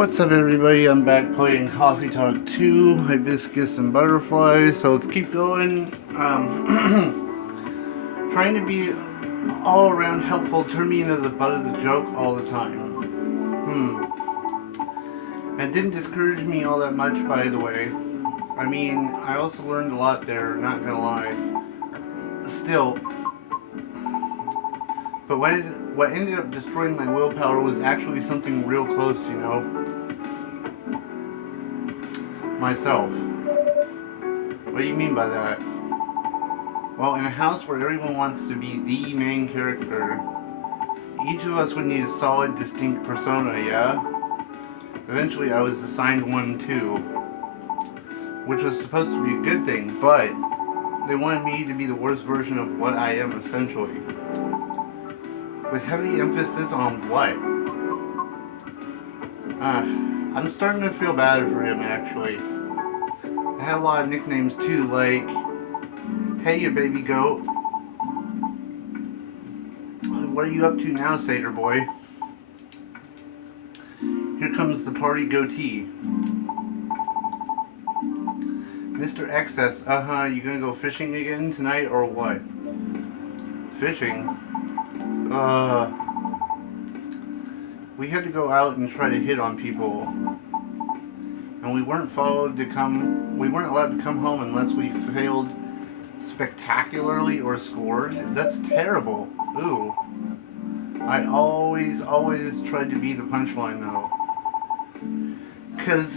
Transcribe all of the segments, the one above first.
What's up, everybody? I'm back playing Coffee Talk 2, Hibiscus and Butterfly, so let's keep going. Trying to be all around helpful, turn me into the butt of the joke all the time. It didn't discourage me all that much, by the way. I mean, I also learned a lot there, not gonna lie. Still, but what ended up destroying my willpower was actually something real close, myself. What do you mean by that? Well, in a house where everyone wants to be the main character, each of us would need a solid, distinct persona, yeah? Eventually, I was assigned one too, which was supposed to be a good thing, but they wanted me to be the worst version of what I am, essentially. With heavy emphasis on what? I'm starting to feel bad for him, actually. I had a lot of nicknames too, like, "Hey, you baby goat. What are you up to now, satyr boy? Here comes the party goatee. Mr. Excess, you gonna go fishing again tonight or what?" Fishing? We had to go out and try to hit on people. And we weren't allowed to come home unless we failed spectacularly or scored. That's terrible. Ooh. I always tried to be the punchline though. Because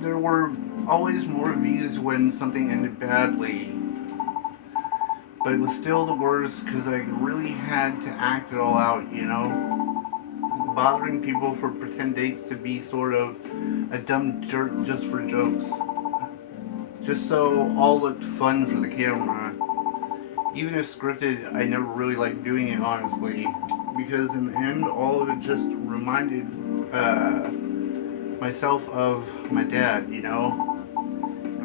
there were always more views when something ended badly. But it was still the worst because I really had to act it all out, bothering people for pretend dates to be sort of a dumb jerk just for jokes. Just so all looked fun for the camera. Even if scripted, I never really liked doing it, honestly. Because in the end, all of it just reminded myself of my dad, And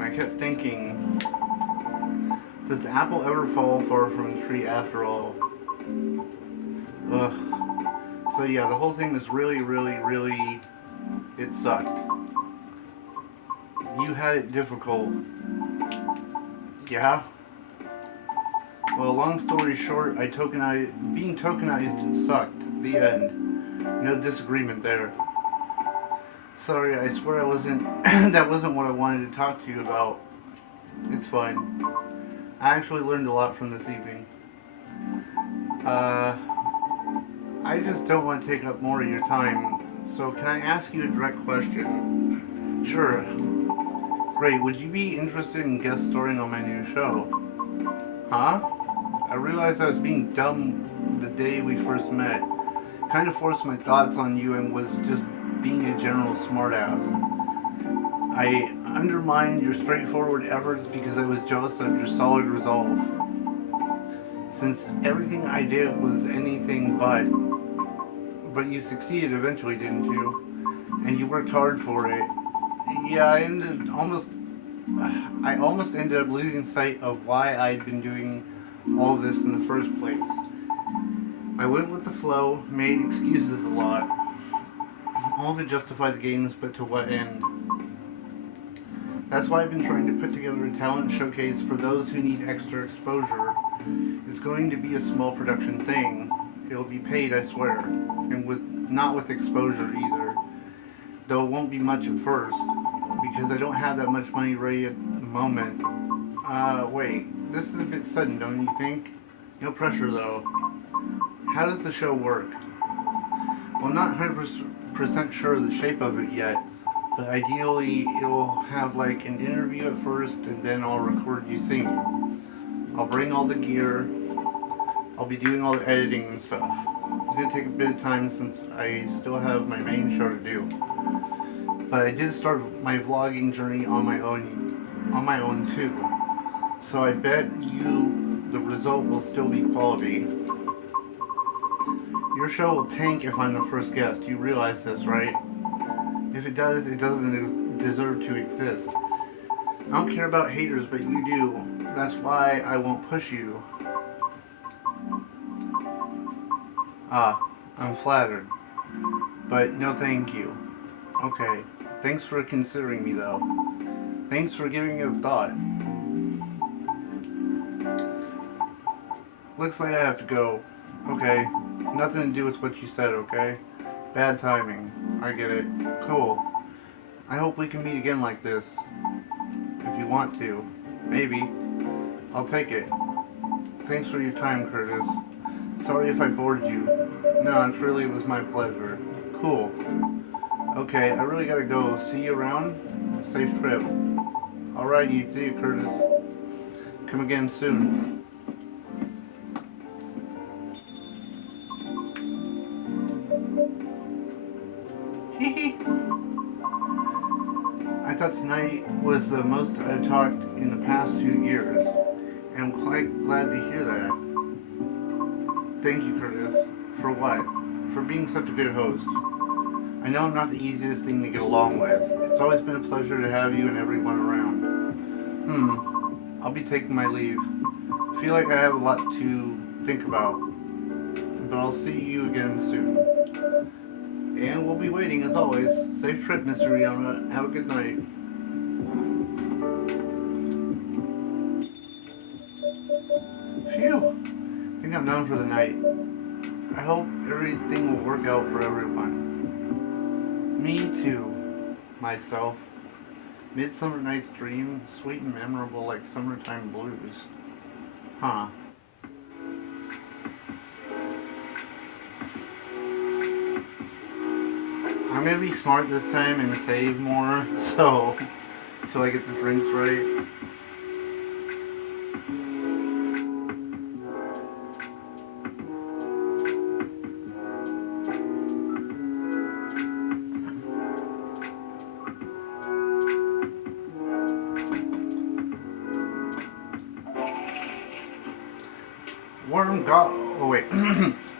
I kept thinking, does the apple ever fall far from the tree after all? Ugh. So yeah, the whole thing was really, it sucked. You had it difficult. Yeah? Well, long story short, being tokenized sucked. The end. No disagreement there. Sorry, I swear that wasn't what I wanted to talk to you about. It's fine. I actually learned a lot from this evening. I just don't want to take up more of your time, so can I ask you a direct question? Sure. Great, would you be interested in guest starring on my new show? Huh? I realized I was being dumb the day we first met. Kind of forced my thoughts on you and was just being a general smartass. I undermined your straightforward efforts because I was jealous of your solid resolve. Since everything I did was anything but you succeeded eventually, didn't you? And you worked hard for it. Yeah, I almost ended up losing sight of why I'd been doing all this in the first place. I went with the flow, made excuses a lot, all to justify the games, but to what end? That's why I've been trying to put together a talent showcase for those who need extra exposure. It's going to be a small production thing. It'll be paid, I swear, and not with exposure either. Though it won't be much at first, because I don't have that much money ready at the moment. Wait, this is a bit sudden, don't you think? No pressure though. How does the show work? Well, I'm not 100% sure of the shape of it yet, but ideally it'll have like an interview at first and then I'll record you singing. I'll bring all the gear, I'll be doing all the editing and stuff. It's gonna take a bit of time since I still have my main show to do. But I did start my vlogging journey on my own too. So I bet you the result will still be quality. Your show will tank if I'm the first guest. You realize this, right? If it does, it doesn't deserve to exist. I don't care about haters, but you do. That's why I won't push you. I'm flattered. But no thank you. Okay. Thanks for considering me, though. Thanks for giving it a thought. Looks like I have to go. Okay. Nothing to do with what you said, okay? Bad timing. I get it. Cool. I hope we can meet again like this. If you want to. Maybe. I'll take it. Thanks for your time, Curtis. Sorry if I bored you. No, it was my pleasure. Cool. Okay, I really gotta go. See you around? Safe trip. Alrighty, see you, Curtis. Come again soon. Hee. I thought tonight was the most I've talked in the past 2 years, and I'm quite glad to hear that. Thank you, Curtis. For what? For being such a good host. I know I'm not the easiest thing to get along with. It's always been a pleasure to have you and everyone around. I'll be taking my leave. I feel like I have a lot to think about, but I'll see you again soon. And we'll be waiting as always. Safe trip, Mr. Riona. Have a good night. Phew. I think I'm done for the night. I hope everything will work out for everyone. Me too. Myself. Midsummer Night's Dream, sweet and memorable like summertime blues. Huh. I'm gonna be smart this time and save more, so until I get the drinks right. Oh wait.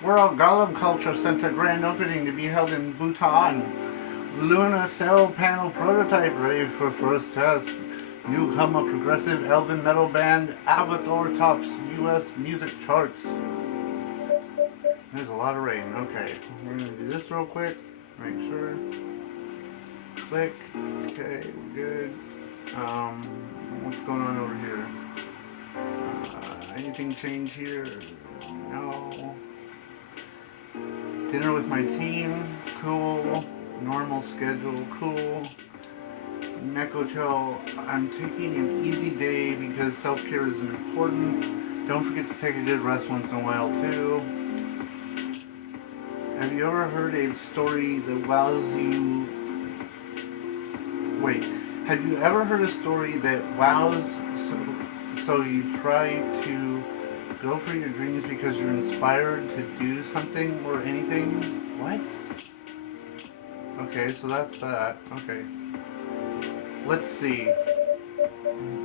World Golem Culture Center grand opening to be held in Bhutan. Luna cell panel prototype ready for first test. Newcomer progressive elven metal band Avatar tops U.S. music charts. There's a lot of rain. Okay, we're gonna do this real quick. Make sure. Click. Okay, we're good. What's going on over here? Anything change here? No. Dinner with my team, cool. Normal schedule, cool. Nekocho, I'm taking an easy day because self-care is important. Don't forget to take a good rest once in a while too. Have you ever heard a story that wows you? Wait, have you ever heard a story that wows so you try to go for your dreams because you're inspired to do something or anything? What? Okay, so that's that. Okay. Let's see.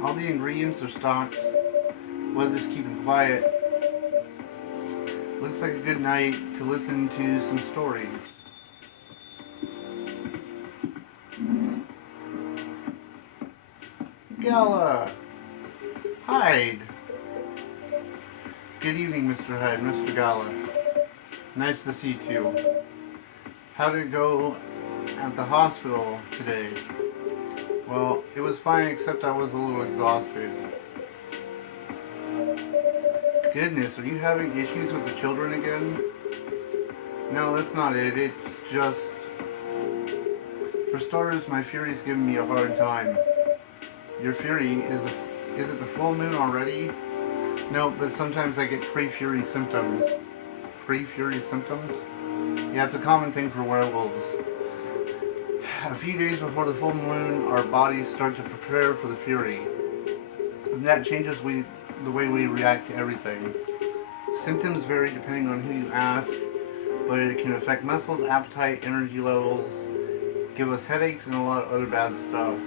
All the ingredients are stocked. Weather's keeping quiet. Looks like a good night to listen to some stories. Gala! Hyde! Good evening, Mr. Hyde, Mr. Gala. Nice to see you. How did it go at the hospital today? Well, it was fine except I was a little exhausted. Goodness, are you having issues with the children again? No, that's not it. It's just... For starters, my Fury's giving me a hard time. Your Fury? Is it the full moon already? No, but sometimes I get pre-Fury symptoms. Pre-Fury symptoms? Yeah, it's a common thing for werewolves. A few days before the full moon, our bodies start to prepare for the Fury. And that changes the way we react to everything. Symptoms vary depending on who you ask, but it can affect muscles, appetite, energy levels, give us headaches, and a lot of other bad stuff.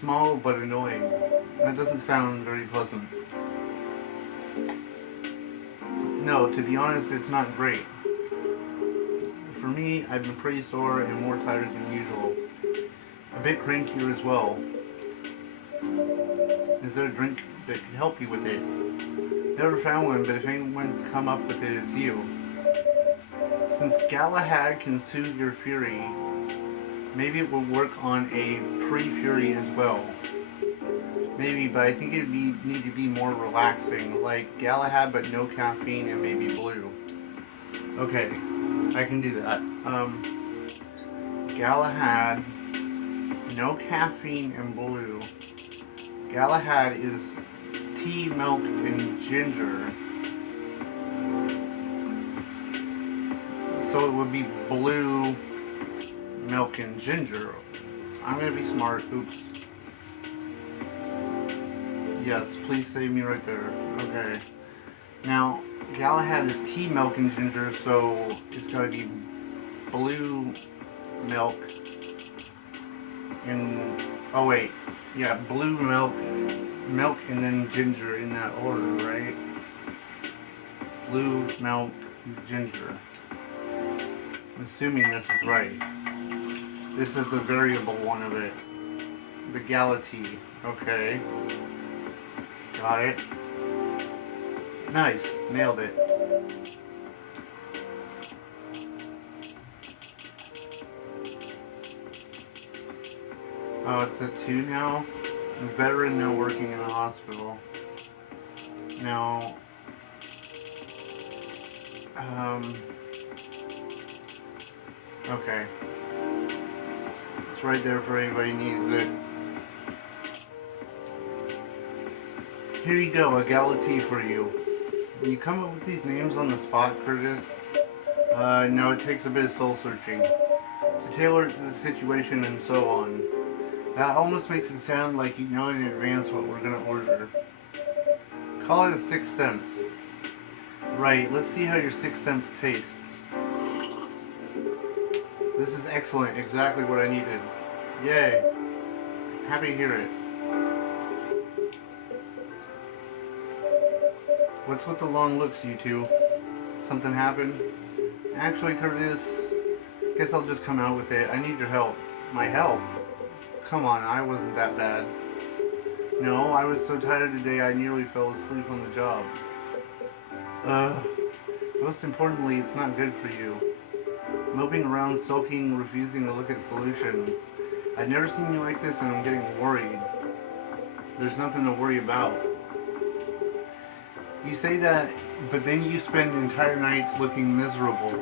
Small but annoying. That doesn't sound very pleasant. No, to be honest, it's not great. For me, I've been pretty sore and more tired than usual. A bit crankier as well. Is there a drink that can help you with it? Never found one, but if anyone come up with it, it's you. Since Galahad can soothe your fury, Maybe it will work on a pre-Fury as well. Maybe, but I think it'd need to be more relaxing, like Galahad but no caffeine and maybe blue. Okay, I can do that. Galahad, no caffeine and blue. Galahad is tea, milk, and ginger. So it would be blue, milk, and ginger. I'm gonna be smart. Oops. Yes, please save me right there. Okay. Now, Galahad is tea, milk, and ginger, so it's gotta be blue, milk, and... oh wait. Yeah, blue, milk, and then ginger in that order, right? Blue, milk, ginger. I'm assuming this is right. This is the variable one of it. The Gala tea. Okay. Got it. Nice. Nailed it. Oh, it's a 2 now? A veteran now working in a hospital. Now... okay. It's right there for anybody who needs it. Here you go, a Galatea for you. You come up with these names on the spot, Curtis? No, it takes a bit of soul searching to tailor it to the situation and so on. That almost makes it sound like you know in advance what we're gonna order. Call it a sixth sense. Right, let's see how your sixth sense tastes. This is excellent, exactly what I needed. Yay. Happy to hear it. What's with the long looks, you two? Something happened? Actually, Curtis, guess I'll just come out with it. I need your help. My help? Come on, I wasn't that bad. No, I was so tired today I nearly fell asleep on the job. Most importantly, it's not good for you. Moping around, sulking, refusing to look at solutions. I've never seen you like this and I'm getting worried. There's nothing to worry about. You say that, but then you spend entire nights looking miserable.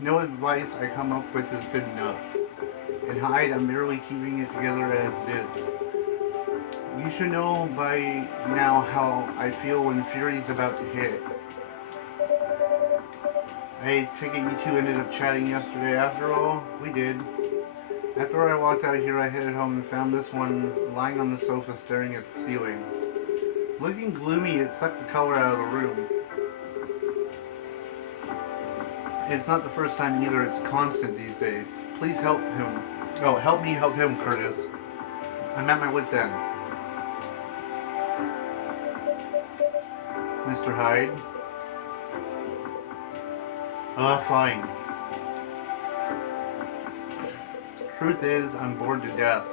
No advice I come up with is good enough. And Hyde, I'm barely keeping it together as it is. You should know by now how I feel when Fury's about to hit. I take it you two ended up chatting yesterday after all? We did. After I walked out of here, I headed home and found this one lying on the sofa staring at the ceiling. Looking gloomy, it sucked the color out of the room. It's not the first time either, it's constant these days. Please help him. Oh, help me help him, Curtis. I'm at my wit's end. Mr. Hyde? Fine. Truth is, I'm bored to death.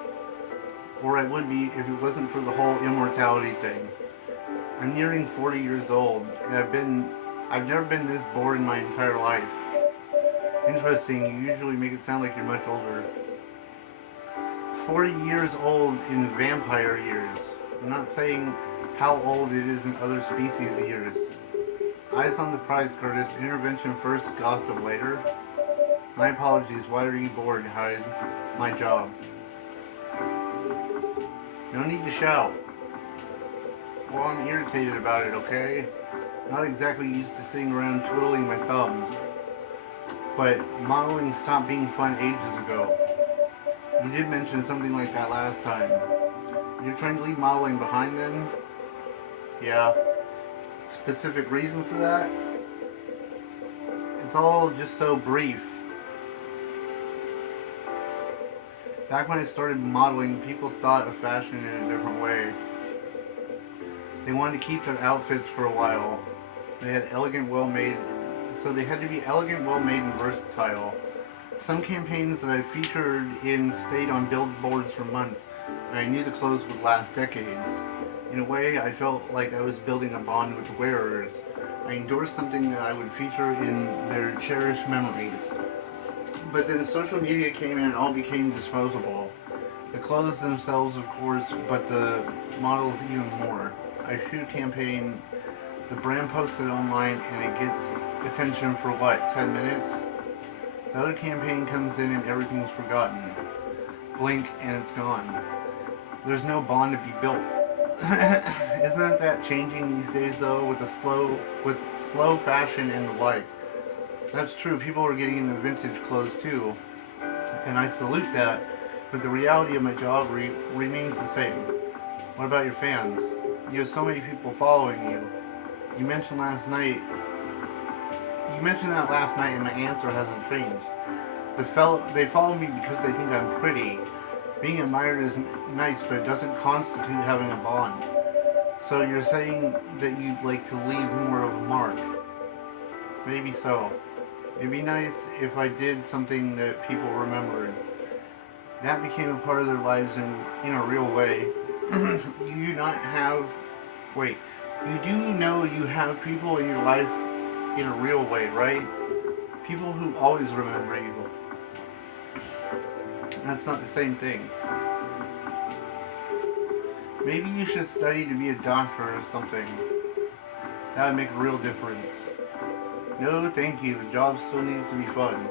Or I would be if it wasn't for the whole immortality thing. I'm nearing 40 years old, and I've never been this bored in my entire life. Interesting, you usually make it sound like you're much older. 40 years old in vampire years. I'm not saying how old it is in other species years. Eyes on the prize, Curtis. Intervention first, gossip later. My apologies, why are you bored, Hyde? My job. No need to shout. Well, I'm irritated about it, okay? Not exactly used to sitting around twiddling my thumbs. But modeling stopped being fun ages ago. You did mention something like that last time. You're trying to leave modeling behind then? Yeah. Specific reason for that? It's all just so brief. Back when I started modeling, people thought of fashion in a different way. They wanted to keep their outfits for a while. They had elegant, well-made, so they had to be elegant, well-made, and versatile. Some campaigns that I featured in stayed on billboards for months, and I knew the clothes would last decades. In a way, I felt like I was building a bond with the wearers. I endorsed something that I would feature in their cherished memories. But then social media came in and all became disposable. The clothes themselves, of course, but the models even more. I shoot a campaign, the brand posts it online, and it gets attention for what, 10 minutes? The other campaign comes in and everything's forgotten. Blink and it's gone. There's no bond to be built. Isn't that changing these days though, with slow fashion and the like? That's true. People are getting into vintage clothes too, and I salute that. But the reality of my job remains the same. What about your fans? You have so many people following you. You mentioned that last night, and my answer hasn't changed. They follow me because they think I'm pretty. Being admired is nice, but it doesn't constitute having a bond. So you're saying that you'd like to leave more of a mark? Maybe so. It'd be nice if I did something that people remembered. That became a part of their lives in a real way. You do not have... Wait. You do know you have people in your life in a real way, right? People who always remember you. That's not the same thing. Maybe you should study to be a doctor or something. That would make a real difference. No, thank you. The job still needs to be fun.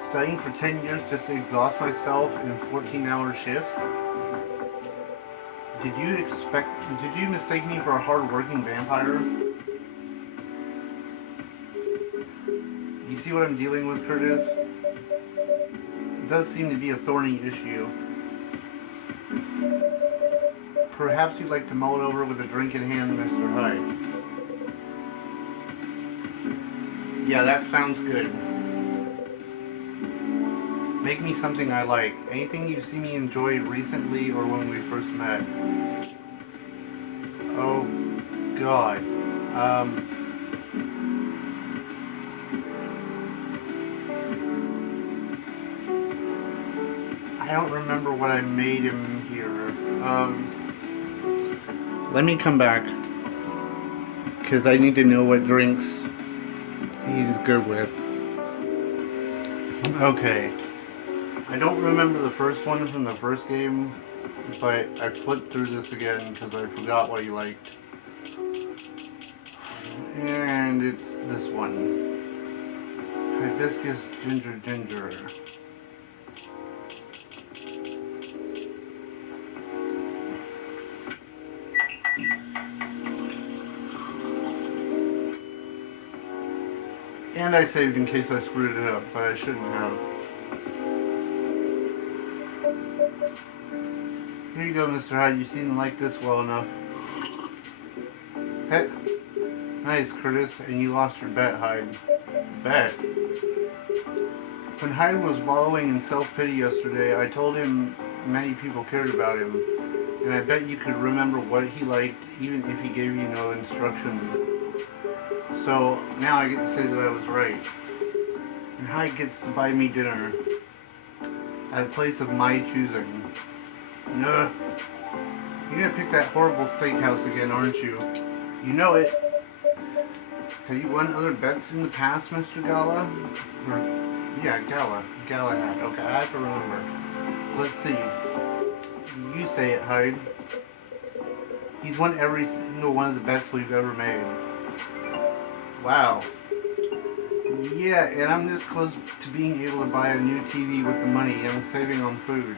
Studying for 10 years just to exhaust myself in 14-hour shifts? Did you mistake me for a hard-working vampire? You see what I'm dealing with, Curtis? It does seem to be a thorny issue. Perhaps you'd like to mull it over with a drink in hand, Mr. Hyde. Yeah, that sounds good. Make me something I like. Anything you see me enjoy recently or when we first met. Oh, God. I don't remember what I made him here. Let me come back. Because I need to know what drinks he's good with. Okay. I don't remember the first one from the first game, but I flipped through this again because I forgot what he liked. And it's this one. Hibiscus Ginger. And I saved in case I screwed it up, but I shouldn't have. Here you go, Mr. Hyde. You seem to like this well enough. Hey. Nice, Curtis. And you lost your bet, Hyde. Bet? When Hyde was wallowing in self-pity yesterday, I told him many people cared about him. And I bet you could remember what he liked, even if he gave you no instruction. So now I get to say that I was right. And Hyde gets to buy me dinner at a place of my choosing. You're gonna pick that horrible steakhouse again, aren't you? You know it. Have you won other bets in the past, Mr. Gala? Galahad. Okay, I have to remember. Let's see. You say it, Hyde. He's won every single one of the bets we've ever made. Wow. Yeah, and I'm this close to being able to buy a new TV with the money I'm saving on food.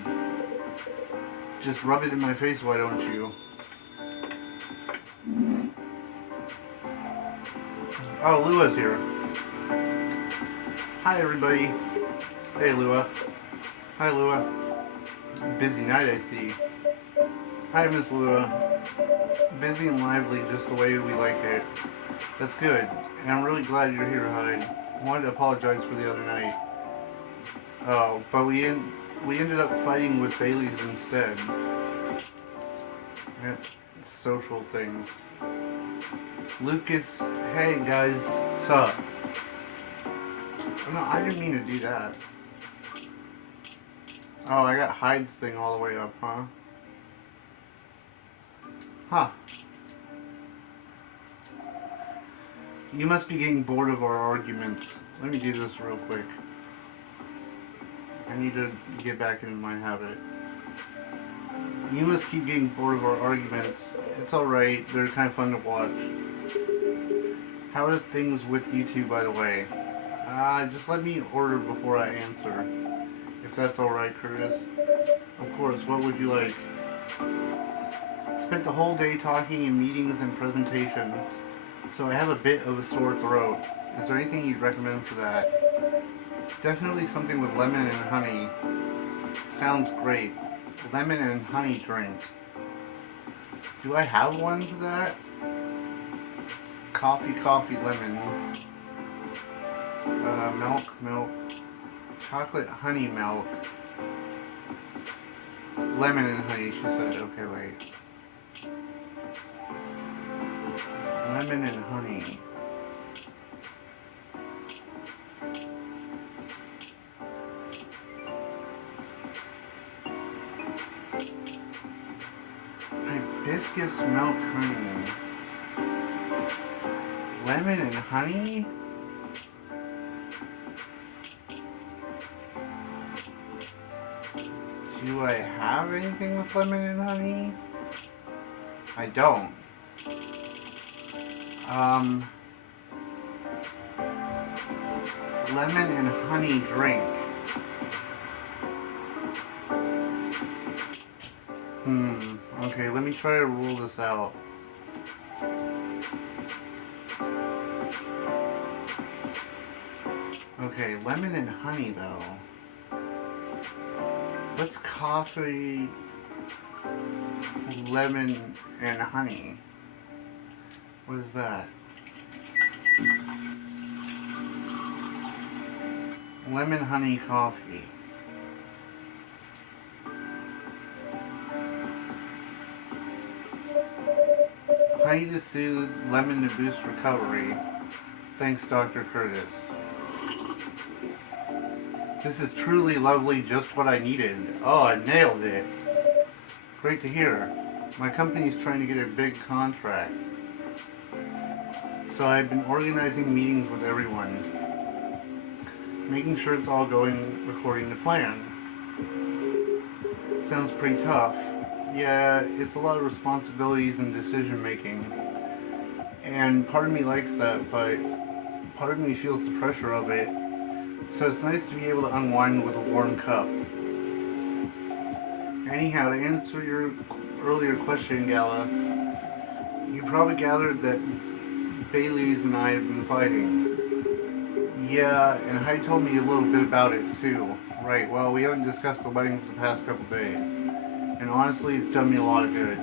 Just rub it in my face, why don't you? Oh, Lua's here. Hi, everybody. Hey, Lua. Hi, Lua. Busy night, I see. Hi, Miss Lua. Busy and lively, just the way we like it. That's good. And I'm really glad you're here, Hyde. I wanted to apologize for the other night. Oh, but we ended up fighting with Bailey's instead. Yeah, social things. Lucas, hey guys, sup? Oh, no, I didn't mean to do that. Oh, I got Hyde's thing all the way up, huh? Huh. You must be getting bored of our arguments. Let me do this real quick. I need to get back into my habit. You must keep getting bored of our arguments. It's alright, they're kind of fun to watch. How are things with you two, by the way? Just let me order before I answer. If that's alright, Curtis. Of course, what would you like? Spent the whole day talking in meetings and presentations, so I have a bit of a sore throat. Is there anything you'd recommend for that? Definitely something with lemon and honey. Sounds great. Lemon and honey drink. Do I have one for that? Coffee, lemon. Milk. Chocolate, honey milk. Lemon and honey, she said. Okay, wait. Lemon and honey. Hibiscus milk honey. Lemon and honey? Do I have anything with lemon and honey? I don't. Lemon and honey drink. Okay, let me try to rule this out. Okay, lemon and honey though. What's coffee, lemon and honey? What is that? Lemon honey coffee. Honey to soothe, lemon to boost recovery. Thanks, Dr. Curtis. This is truly lovely, just what I needed. Oh, I nailed it. Great to hear. My company is trying to get a big contract. So I've been organizing meetings with everyone, making sure it's all going according to plan. Sounds pretty tough. Yeah, it's a lot of responsibilities and decision making. And part of me likes that, but part of me feels the pressure of it. So it's nice to be able to unwind with a warm cup. Anyhow, to answer your earlier question, Gala, you probably gathered that Bailey's and I have been fighting. Yeah, and Heidi told me a little bit about it too. Right, well, we haven't discussed the wedding for the past couple days. And honestly, it's done me a lot of good.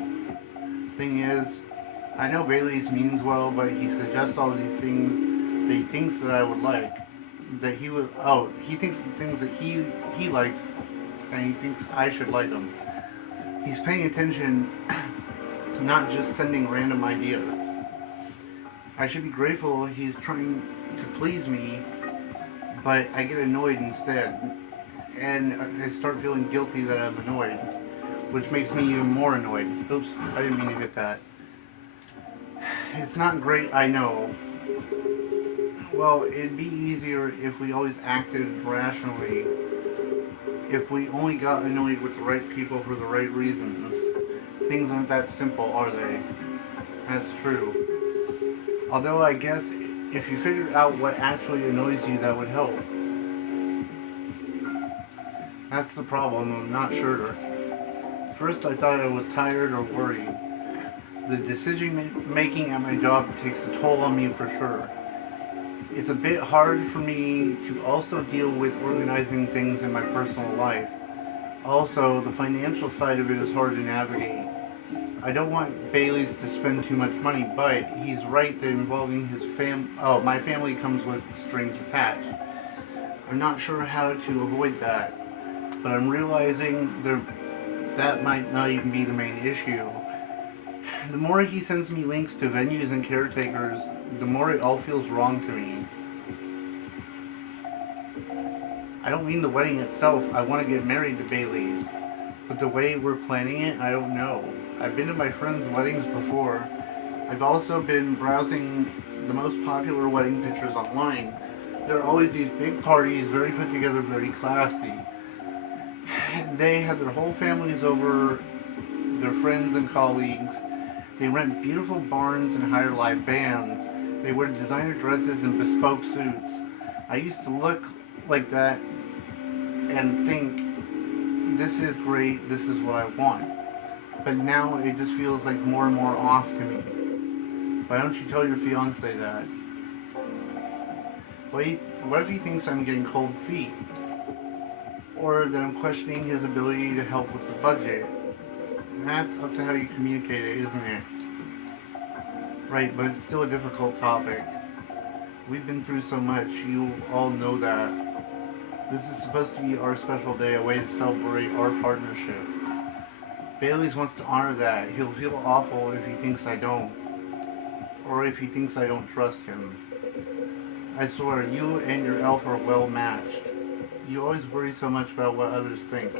Thing is, I know Bailey's means well, but he suggests all of these things that he thinks that I would like. That he would, he thinks the things that he likes, and he thinks I should like them. He's paying attention, not just sending random ideas. I should be grateful he's trying to please me, but I get annoyed instead. And I start feeling guilty that I'm annoyed, which makes me even more annoyed. Oops, I didn't mean to hit that. It's not great, I know. Well, it'd be easier if we always acted rationally. If we only got annoyed with the right people for the right reasons. Things aren't that simple, are they? That's true. Although I guess if you figured out what actually annoys you, that would help. That's the problem, I'm not sure. First I thought I was tired or worried. The decision making at my job takes a toll on me for sure. It's a bit hard for me to also deal with organizing things in my personal life. Also, the financial side of it is hard to navigate. I don't want Bailey's to spend too much money, but he's right that involving his my family comes with strings attached. I'm not sure how to avoid that, but I'm realizing that might not even be the main issue. The more he sends me links to venues and caretakers, the more it all feels wrong to me. I don't mean the wedding itself. I want to get married to Bailey's. But the way we're planning it, I don't know. I've been to my friends' weddings before. I've also been browsing the most popular wedding pictures online. There are always these big parties, very put together, very classy. They had their whole families over, their friends and colleagues. They rent beautiful barns and hire live bands. They wear designer dresses and bespoke suits. I used to look like that and think, this is great, this is what I want. But now it just feels like more and more off to me. Why don't you tell your fiance that? What if he thinks I'm getting cold feet? Or that I'm questioning his ability to help with the budget? That's up to how you communicate it, isn't it? Right, but it's still a difficult topic. We've been through so much, you all know that. This is supposed to be our special day, a way to celebrate our partnership. Bailey's wants to honor that. He'll feel awful if he thinks I don't. Or if he thinks I don't trust him. I swear, you and your elf are well matched. You always worry so much about what others think,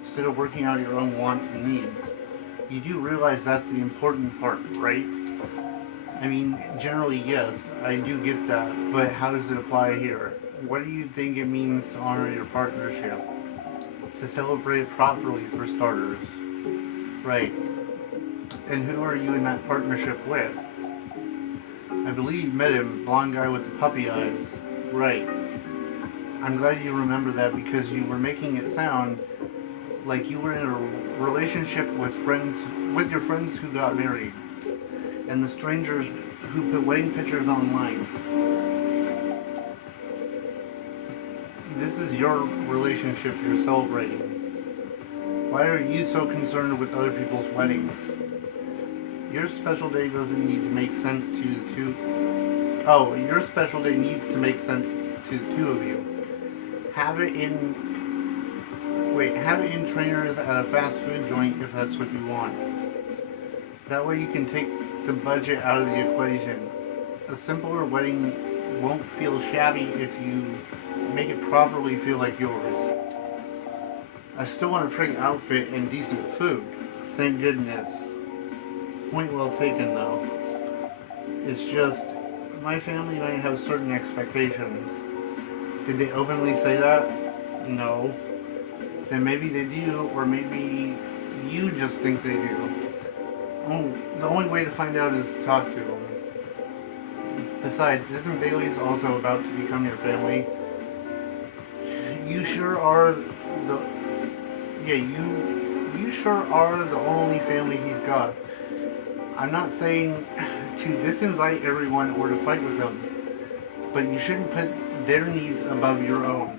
instead of working out your own wants and needs. You do realize that's the important part, right? I mean, generally, yes, I do get that, but how does it apply here? What do you think it means to honor your partnership? To celebrate it properly, for starters. Right. And who are you in that partnership with? I believe you met him, blonde guy with the puppy eyes. Right. I'm glad you remember that because you were making it sound like you were in a relationship with your friends who got married. And the strangers who put wedding pictures online. This is your relationship you're celebrating. Why are you so concerned with other people's weddings? Your special day doesn't need to make sense to the two. Oh, your special day needs to make sense to the two of you. Have it in trainers at a fast food joint if that's what you want. That way you can take the budget out of the equation. A simpler wedding won't feel shabby if you make it properly feel like yours. I still want a pretty outfit and decent food. Thank goodness. Point well taken though. It's just, my family might have certain expectations. Did they openly say that? No. Then maybe they do, or maybe you just think they do. Oh, the only way to find out is to talk to them. Besides, isn't Bailey's also about to become your family? You sure are the... Yeah, you sure are the only family he's got. I'm not saying to disinvite everyone or to fight with them, but you shouldn't put their needs above your own.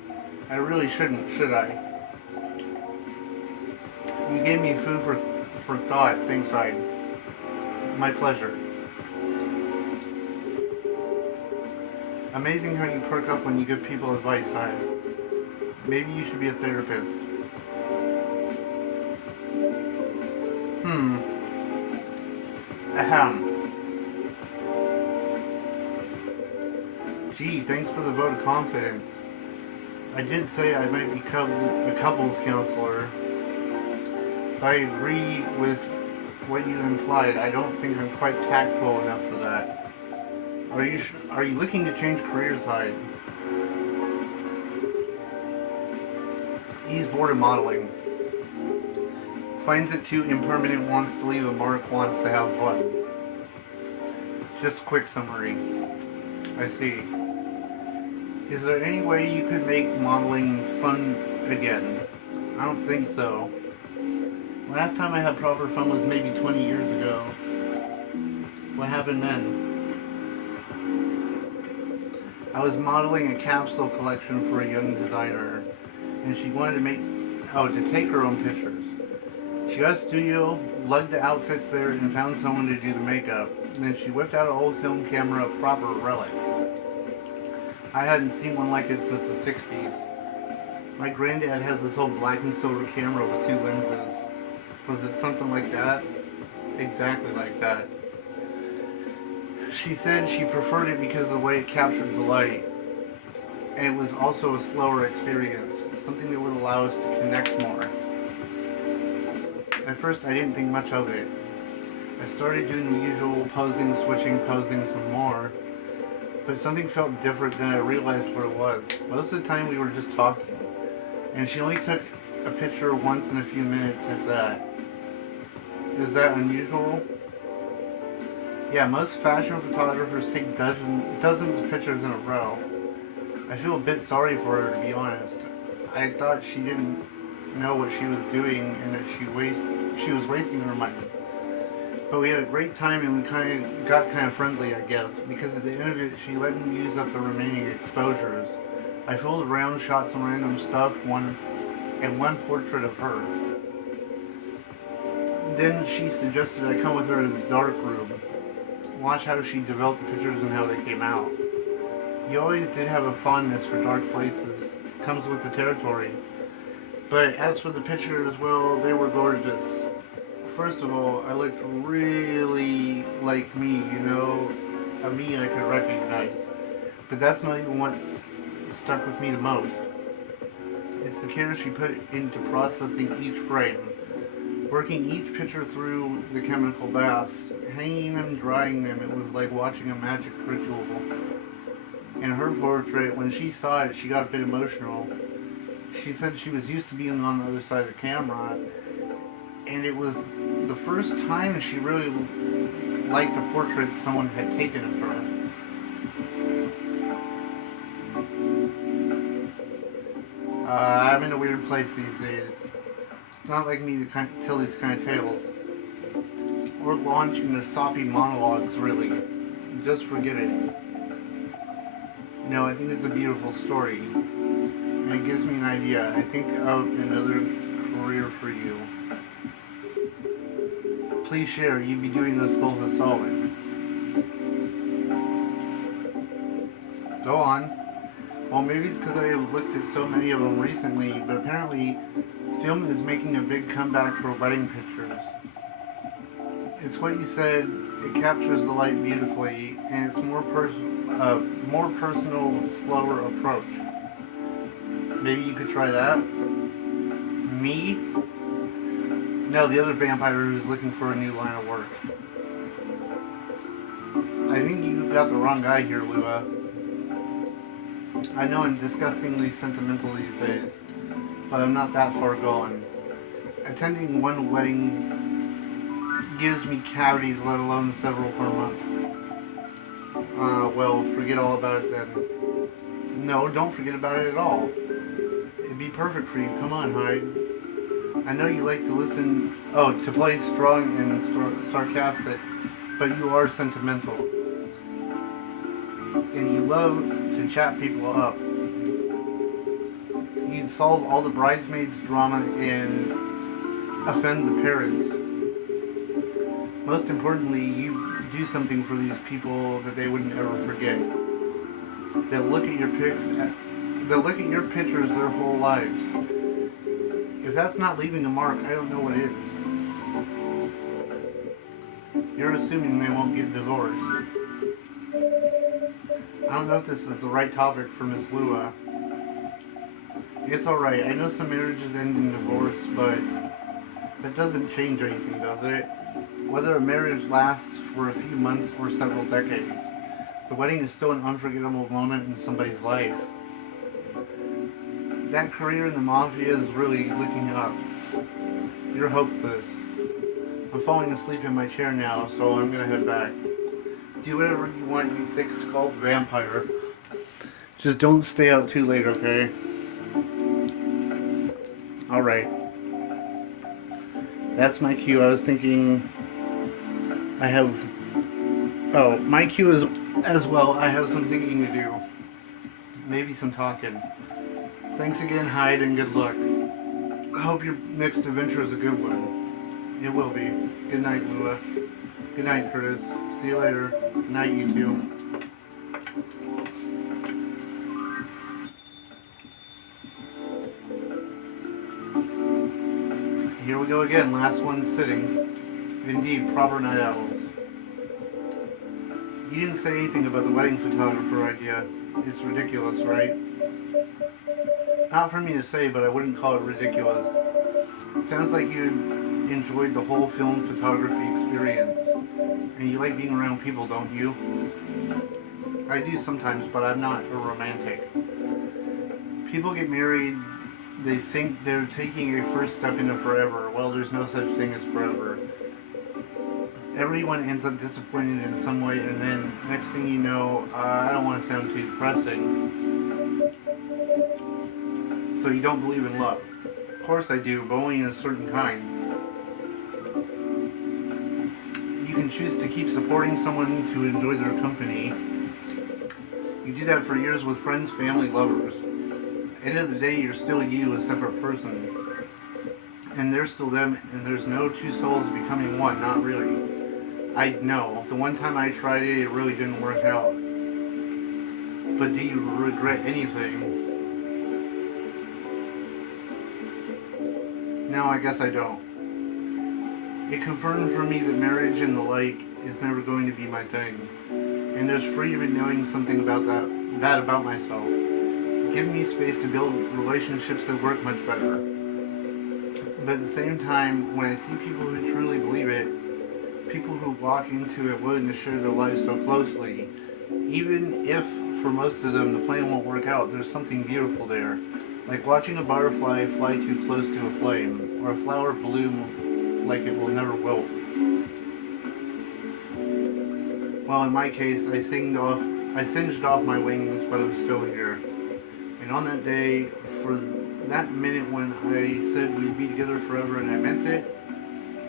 I really shouldn't, should I? You gave me food for thought, thanks, Hyde. My pleasure. Amazing how you perk up when you give people advice, Hyde. Maybe you should be a therapist. Ahem. Gee, thanks for the vote of confidence. I did say I might become a couples counselor. If I agree with what you implied, I don't think I'm quite tactful enough for that. Are you looking to change careers, Hyde? He's bored of modeling. Finds it too impermanent, wants to leave a mark, wants to have fun. Just a quick summary. I see. Is there any way you could make modeling fun again? I don't think so. Last time I had proper fun was maybe 20 years ago. What happened then? I was modeling a capsule collection for a young designer, and she wanted to take her own pictures. She got a studio, lugged the outfits there, and found someone to do the makeup. And then she whipped out an old film camera, a proper relic. I hadn't seen one like it since the 60s. My granddad has this old black and silver camera with 2 lenses. Was it something like that? Exactly like that. She said she preferred it because of the way it captured the light. And it was also a slower experience, something that would allow us to connect more. At first I didn't think much of it. I started doing the usual posing, switching, posing some more. But something felt different than I realized what it was. Most of the time we were just talking. And she only took a picture once in a few minutes, if that. Is that unusual? Yeah, most fashion photographers take dozens of pictures in a row. I feel a bit sorry for her, to be honest. I thought she didn't know what she was doing and that she was wasting her money. But we had a great time and we got kind of friendly, I guess, because at the end of it, she let me use up the remaining exposures. I fooled around, shot some random stuff, one portrait of her. Then she suggested I come with her to the dark room, watch how she developed the pictures and how they came out. You always did have a fondness for dark places. Comes with the territory. But as for the pictures, well, they were gorgeous. First of all, I looked really like me, a me I could recognize. But that's not even what stuck with me the most. It's the care she put into processing each frame, working each picture through the chemical baths, hanging them, drying them. It was like watching a magic ritual. In her portrait, when she saw it, she got a bit emotional. She said she was used to being on the other side of the camera, and it was the first time she really liked a portrait someone had taken of her. I'm in a weird place these days. It's not like me to tell these kind of tales. Or launch into soppy monologues, really. Just forget it. No, I think it's a beautiful story. And it gives me an idea. I think of another career for you. Please share. You'd be doing us both a solid. Go on. Well, maybe it's because I have looked at so many of them recently, but apparently film is making a big comeback for wedding pictures. It's what you said, it captures the light beautifully, and it's more personal, slower approach. Maybe you could try that? Me? No, the other vampire who's looking for a new line of work. I think you got the wrong guy here, Lua. I know I'm disgustingly sentimental these days, but I'm not that far gone. Attending one wedding gives me cavities, let alone several per month. Well, forget all about it then. No, don't forget about it at all. It'd be perfect for you. Come on, Hyde. I know you like to to play strong and sarcastic, but you are sentimental. And you love to chat people up. You'd solve all the bridesmaids' drama and offend the parents. Most importantly, you do something for these people that they wouldn't ever forget. They'll look at your pictures their whole lives. If that's not leaving a mark, I don't know what is. You're assuming they won't get divorced. I don't know if this is the right topic for Miss Lua. It's alright, I know some marriages end in divorce, but that doesn't change anything, does it? Whether a marriage lasts for a few months or several decades, the wedding is still an unforgettable moment in somebody's life. That career in the mafia is really looking up. You're hopeless. I'm falling asleep in my chair now, so I'm gonna head back. Do whatever you want, you thick-skulled vampire. Just don't stay out too late, okay? Alright. That's my cue. I was thinking my cue is as well. I have some thinking to do. Maybe some talking. Thanks again, Hyde, and good luck. I hope your next adventure is a good one. It will be. Good night, Lua. Good night, Curtis. See you later. Good night, you two. Here we go again. Last one sitting. Indeed, proper night owls. You didn't say anything about the wedding photographer idea. It's ridiculous, right? Not for me to say, but I wouldn't call it ridiculous. Sounds like you enjoyed the whole film photography experience. And you like being around people, don't you? I do sometimes, but I'm not a romantic. People get married They think they're taking a first step into forever. Well, there's no such thing as forever. Everyone ends up disappointed in some way, and then next thing you know, I don't want to sound too depressing, so you don't believe in love. Of course I do, but only in a certain kind. You can choose to keep supporting someone to enjoy their company. You do that for years with friends, family, lovers. At the end of the day, you're still you, a separate person. And they're still them, and there's no two souls becoming one, not really. I know. The one time I tried it, it really didn't work out. But do you regret anything? No, I guess I don't. It confirmed for me that marriage and the like is never going to be my thing. And there's freedom in knowing something about that about myself. Give me space to build relationships that work much better. But at the same time, when I see people who truly believe it, people who walk into it willing to share their lives so closely, even if for most of them the plan won't work out, there's something beautiful there. Like watching a butterfly fly too close to a flame, or a flower bloom like it will never wilt. Well, in my case, I singed off my wings, but I'm still here. And on that day, for that minute when I said we'd be together forever and I meant it,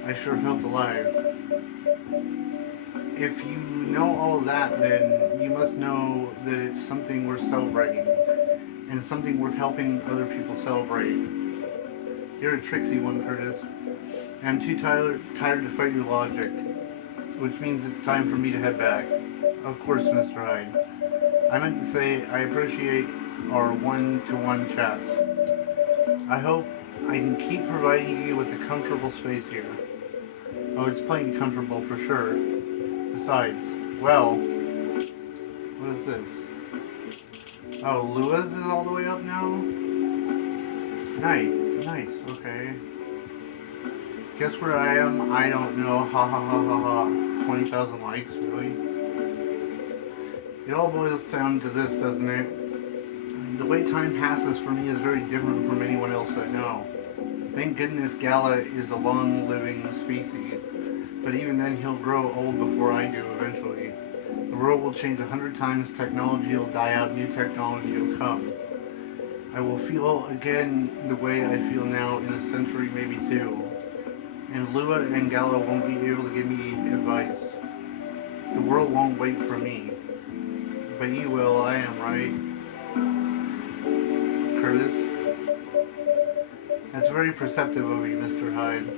I sure felt alive. If you know all that, then you must know that it's something worth celebrating, and something worth helping other people celebrate. You're a tricksy one, Curtis. I'm too tired to fight your logic, which means it's time for me to head back. Of course, Mr. Hyde. I meant to say I appreciate our one-to-one chats. I hope I can keep providing you with a comfortable space here. Oh, it's plenty comfortable for sure. Besides, well, what is this? Oh, Lewis is all the way up now? Nice, okay. Guess where I am? I don't know. Ha ha ha ha ha. 20,000 likes, really? It all boils down to this, doesn't it? The way time passes for me is very different from anyone else I know. Thank goodness Gala is a long-living species, but even then he'll grow old before I do eventually. The world will change 100 times, technology will die out, new technology will come. I will feel again the way I feel now in a century, maybe two. And Lua and Gala won't be able to give me advice. The world won't wait for me. But you will, I am, right? Curtis? That's very perceptive of you, Mr. Hyde.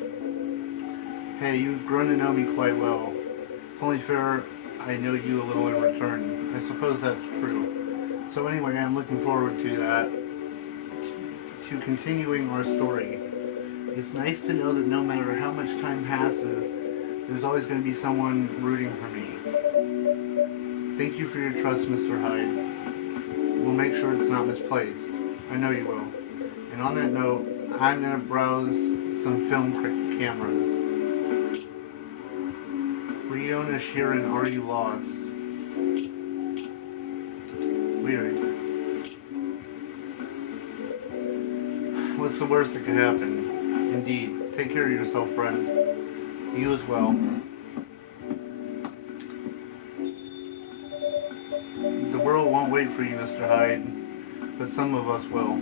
Hey, you've grown to know me quite well. It's only fair I know you a little in return. I suppose that's true. So anyway, I'm looking forward to that. To continuing our story. It's nice to know that no matter how much time passes, there's always going to be someone rooting for me. Thank you for your trust, Mr. Hyde. We'll make sure it's not misplaced. I know you will. And on that note, I'm going to browse some film cameras. Riona Sheeran, are you lost? Weird. What's the worst that could happen? Indeed. Take care of yourself, friend. You as well. The world won't wait for you, Mr. Hyde, but some of us will.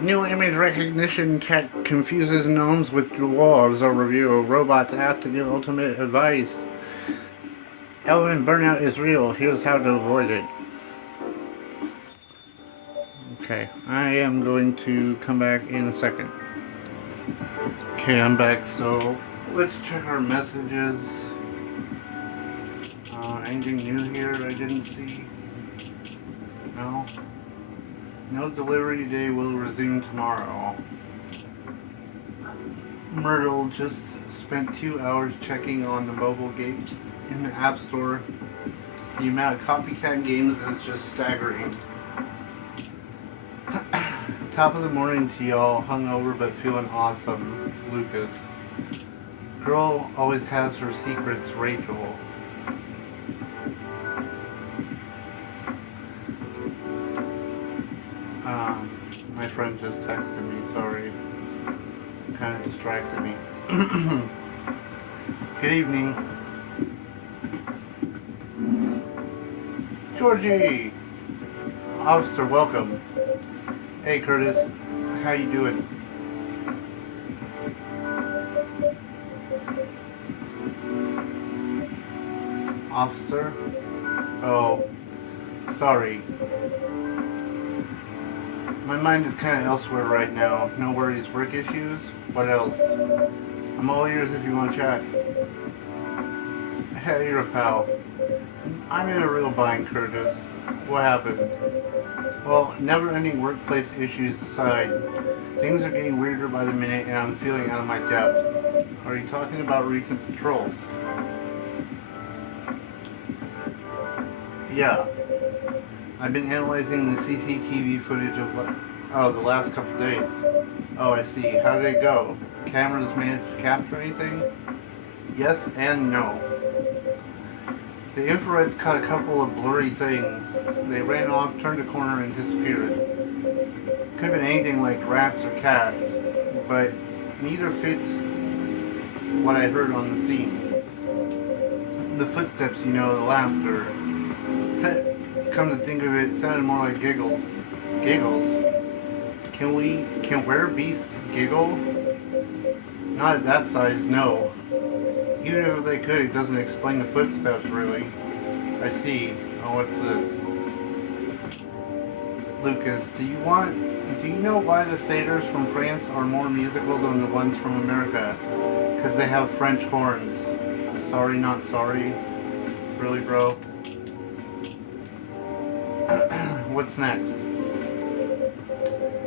New image recognition tech confuses gnomes with dwarves. A review. Robots asked to give ultimate advice. Element burnout is real. Here's how to avoid it. Okay, I am going to come back in a second. Okay, I'm back. So let's check our messages. Anything new here I didn't see? No? No delivery day will resume tomorrow. Myrtle just spent 2 hours checking on the mobile games in the App Store. The amount of copycat games is just staggering. Top of the morning to y'all, hungover but feeling awesome, Lucas. Girl always has her secrets, Rachel. My friend just texted me, sorry. Kind of distracted me. Good evening. Georgie! Officer, welcome. Hey Curtis, how you doing? Officer? Oh, sorry. My mind is kind of elsewhere right now. No worries. Work issues? What else? I'm all ears if you want to chat. Hey, you're a pal. I'm in a real bind, Curtis. What happened? Well, never-ending workplace issues aside, things are getting weirder by the minute and I'm feeling out of my depth. Are you talking about recent patrols? Yeah. I've been analyzing the CCTV footage of the last couple days. Oh, I see. How did it go? Cameras managed to capture anything? Yes and no. The infrared's caught a couple of blurry things. They ran off, turned a corner, and disappeared. Could have been anything like rats or cats, but neither fits what I heard on the scene. The footsteps, you know, the laughter. Come to think of it, it sounded more like giggles. Giggles? Can beasts giggle? Not at that size, no. Even if they could, it doesn't explain the footsteps, really. I see. Oh, what's this? Lucas, do you know why the satyrs from France are more musical than the ones from America? Because they have French horns. Sorry, not sorry. Really, bro? What's next?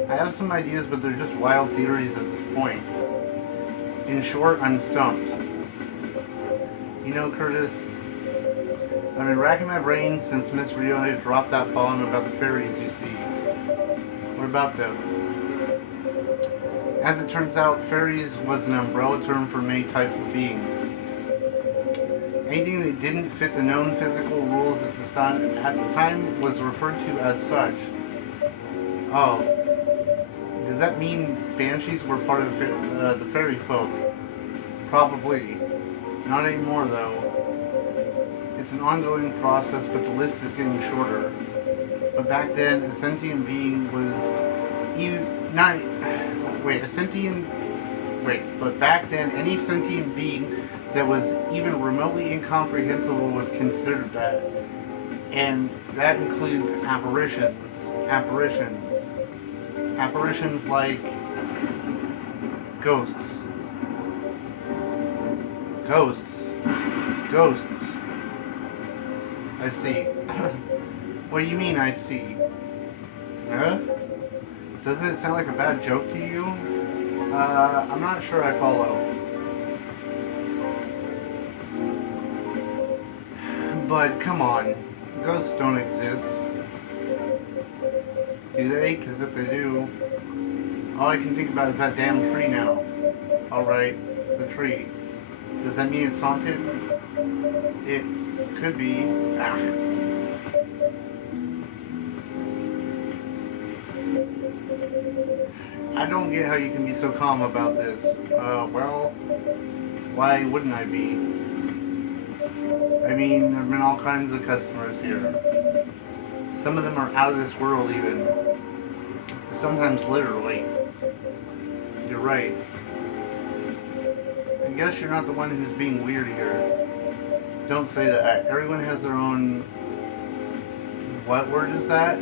I have some ideas, but they're just wild theories at this point. In short, I'm stumped. You know, Curtis, I've been racking my brains since Miss Rio had dropped that bomb about the fairies, you see. What about them? As it turns out, fairies was an umbrella term for many types of beings. Anything that didn't fit the known physical rules at the time was referred to as such. Oh. Does that mean banshees were part of the fairy folk? Probably. Not anymore, though. It's an ongoing process, but the list is getting shorter. But back then, a sentient being was but back then, any sentient being that was even remotely incomprehensible was considered that. And that includes apparitions. Apparitions like ghosts. Ghosts. I see. What do you mean, I see? Huh? Doesn't it sound like a bad joke to you? I'm not sure I follow. But come on, ghosts don't exist. Do they? Because if they do, all I can think about is that damn tree now. Alright, the tree. Does that mean it's haunted? It could be. I don't get how you can be so calm about this. Well, why wouldn't I be? I mean, there have been all kinds of customers here. Some of them are out of this world even. Sometimes literally. You're right. I guess you're not the one who's being weird here. Don't say that. Everyone has their own... What word is that?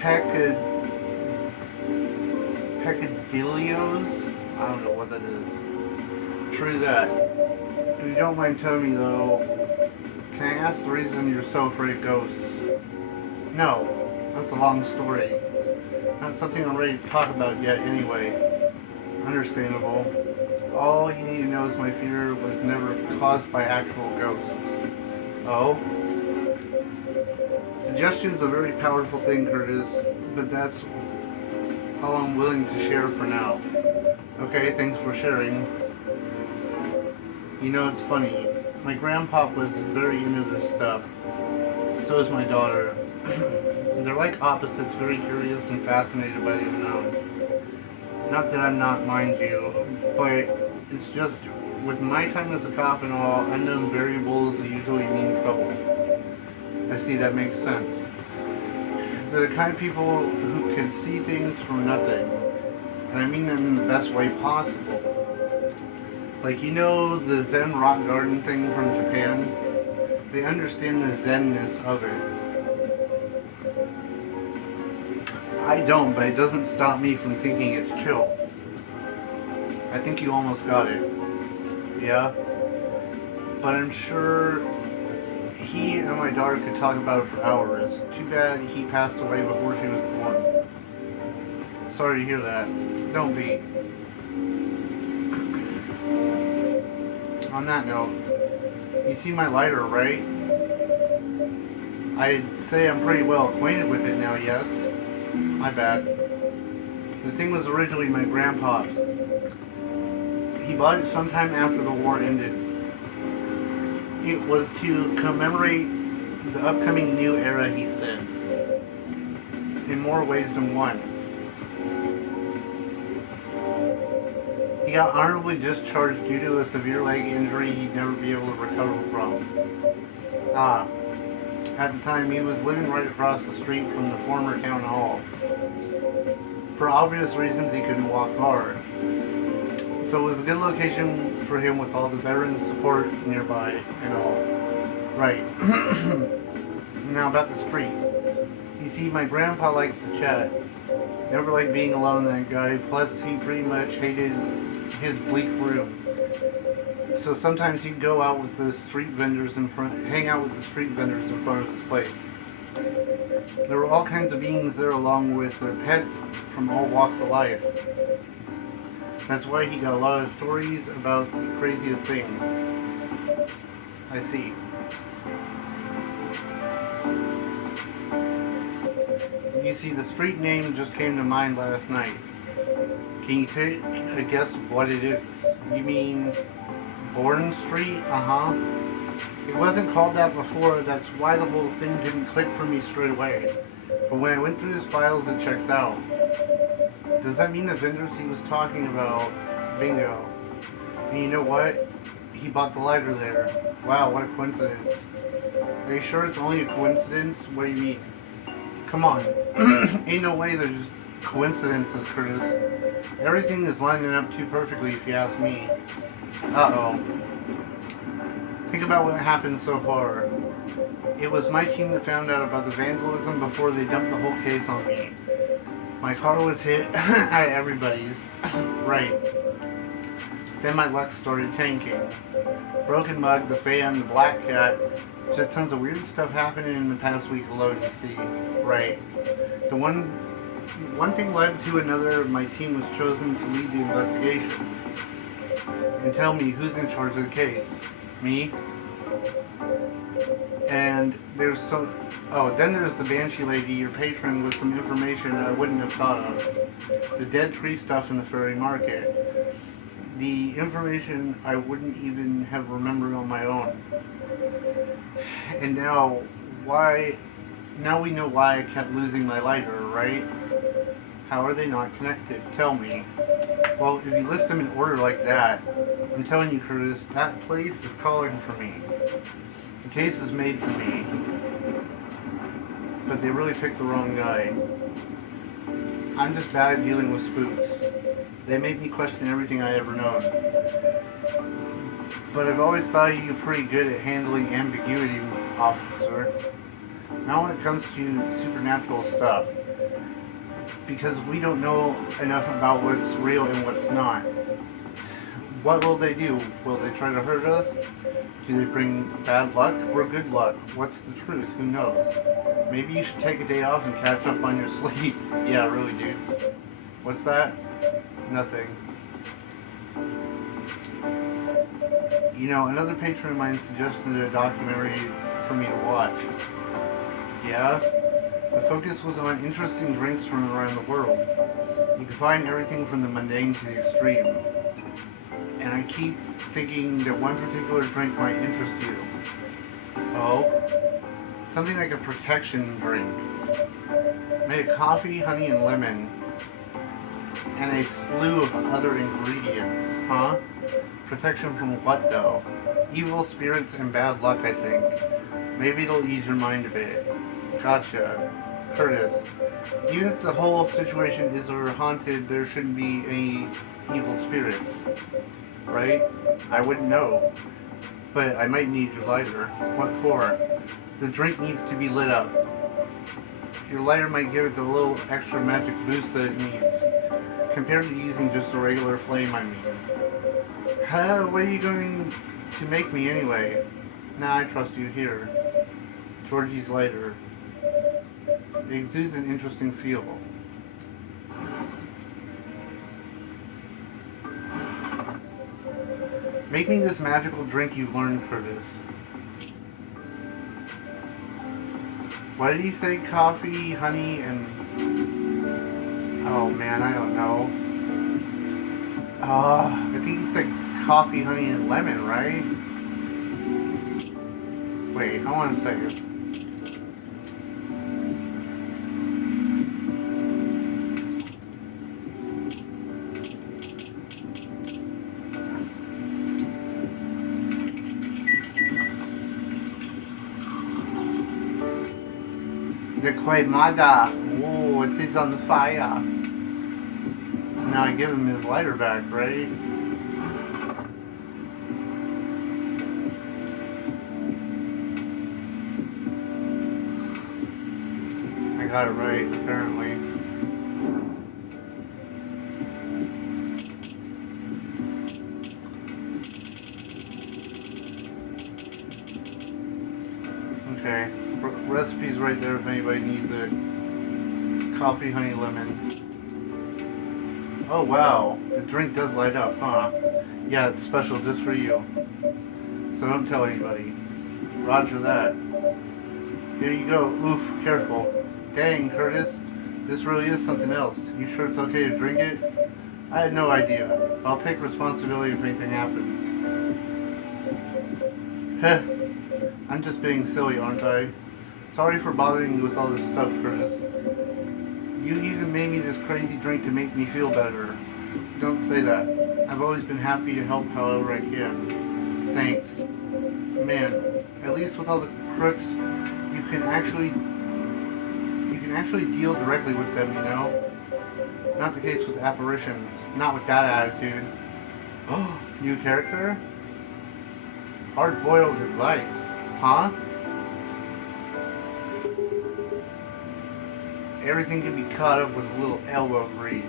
Peccadillos? I don't know what that is. True that. If you don't mind telling me though, Can I ask the reason you're so afraid of ghosts? No, that's a long story. Not something I'm ready to talk about yet anyway. Understandable. All you need to know is my fear was never caused by actual ghosts. Oh? Suggestion's a very powerful thing, Curtis, but that's all I'm willing to share for now. Okay, thanks for sharing. You know, it's funny. My grandpa was very into this stuff. So is my daughter. They're like opposites, very curious and fascinated by the unknown. Not that I'm not, mind you, but it's just, with my time as a cop and all, unknown variables usually mean trouble. I see, that makes sense. They're the kind of people who can see things from nothing. And I mean that in the best way possible. Like, you know the Zen rock garden thing from Japan? They understand the Zenness of it. I don't, but it doesn't stop me from thinking it's chill. I think you almost got it. Yeah? But I'm sure he and my daughter could talk about it for hours. Too bad he passed away before she was born. Sorry to hear that. Don't be. On that note, you see my lighter, right? I'd say I'm pretty well acquainted with it now, yes? My bad. The thing was originally my grandpa's. He bought it sometime after the war ended. It was to commemorate the upcoming new era, he said. In more ways than one. He got honorably discharged due to a severe leg injury he'd never be able to recover from. At the time, he was living right across the street from the former town hall. For obvious reasons, he couldn't walk far. So it was a good location for him with all the veterans support nearby and all. Right. Now about the street. You see, my grandpa liked to chat. Never liked being alone, that guy. Plus, he pretty much hated his bleak room. So sometimes he'd go out with the street vendors hang out with the street vendors in front of his place. There were all kinds of beings there along with their pets from all walks of life. That's why he got a lot of stories about the craziest things. I see. You see, the street name just came to mind last night. Can you take a guess what it is? You mean Borden Street? Uh-huh. It wasn't called that before, that's why the whole thing didn't click for me straight away. But when I went through his files, it checked out. Does that mean the vendors he was talking about? Bingo. And you know what? He bought the lighter there. Wow, what a coincidence. Are you sure it's only a coincidence? What do you mean? Come on. Ain't no way there's just coincidences, Curtis. Everything is lining up too perfectly if you ask me. Uh-oh. Think about what happened so far. It was my team that found out about the vandalism before they dumped the whole case on me. My car was hit at everybody's. Right. Then my luck started tanking. Broken mug, the fan, the black cat. Just tons of weird stuff happening in the past week alone, you see. Right. The one thing led to another. My team was chosen to lead the investigation. And tell me, who's in charge of the case? Me? And there's some... Oh, then there's the Banshee lady, your patron, with some information I wouldn't have thought of. The dead tree stuff in the ferry market. The information I wouldn't even have remembered on my own. And now we know why I kept losing my lighter, right? How are they not connected? Tell me. Well, if you list them in order like that, I'm telling you, Curtis, that place is calling for me. The case is made for me. But they really picked the wrong guy. I'm just bad at dealing with spooks. They make me question everything I ever known. But I've always thought you were pretty good at handling ambiguity, officer. Not when it comes to supernatural stuff. Because we don't know enough about what's real and what's not. What will they do? Will they try to hurt us? Do they bring bad luck or good luck? What's the truth? Who knows? Maybe you should take a day off and catch up on your sleep. Yeah, really, dude. What's that? Nothing. You know, another patron of mine suggested a documentary for me to watch. Yeah? The focus was on interesting drinks from around the world. You can find everything from the mundane to the extreme. And I keep thinking that one particular drink might interest you. Oh? Something like a protection drink. Made of coffee, honey, and lemon. And a slew of other ingredients. Huh? Protection from what, though? Evil spirits and bad luck, I think. Maybe it'll ease your mind a bit. Gotcha. Curtis, even if the whole situation is haunted, there shouldn't be any evil spirits. Right? I wouldn't know. But I might need your lighter. What for? The drink needs to be lit up. Your lighter might give it the little extra magic boost that it needs. Compared to using just a regular flame, I mean. What are you going to make me anyway? Nah, I trust you. Here. Georgie's lighter. It exudes an interesting feel. Make me this magical drink you've learned, Curtis. What did he say? Coffee, honey, and... Oh man, I don't know. I think he said coffee, honey, and lemon, right? Wait, I want to say it. The quemada. Oh, it is on the fire. Now I give him his lighter back, right? I got it right, apparently. Okay. Recipe's right there if anybody needs it. Coffee, honey, lemon. Oh wow, the drink does light up, huh? Yeah, it's special just for you. So don't tell anybody. Roger that. Here you go. Oof, careful. Dang, Curtis. This really is something else. You sure it's okay to drink it? I had no idea. I'll take responsibility if anything happens. Heh. I'm just being silly, aren't I? Sorry for bothering you with all this stuff, Curtis. You even made me this crazy drink to make me feel better. Don't say that. I've always been happy to help however I can. Thanks. Man, at least with all the crooks, you can actually deal directly with them, you know? Not the case with apparitions. Not with that attitude. Oh, new character? Hard-boiled advice. Huh? Everything can be caught up with a little elbow grease.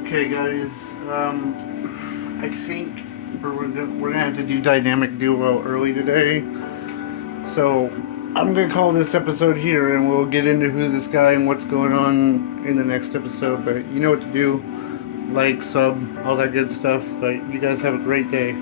Okay, guys. I think we're gonna have to do dynamic duo early today. So I'm gonna call this episode here, and we'll get into who this guy and what's going on in the next episode. But you know what to do. Like, sub, all that good stuff. But you guys have a great day.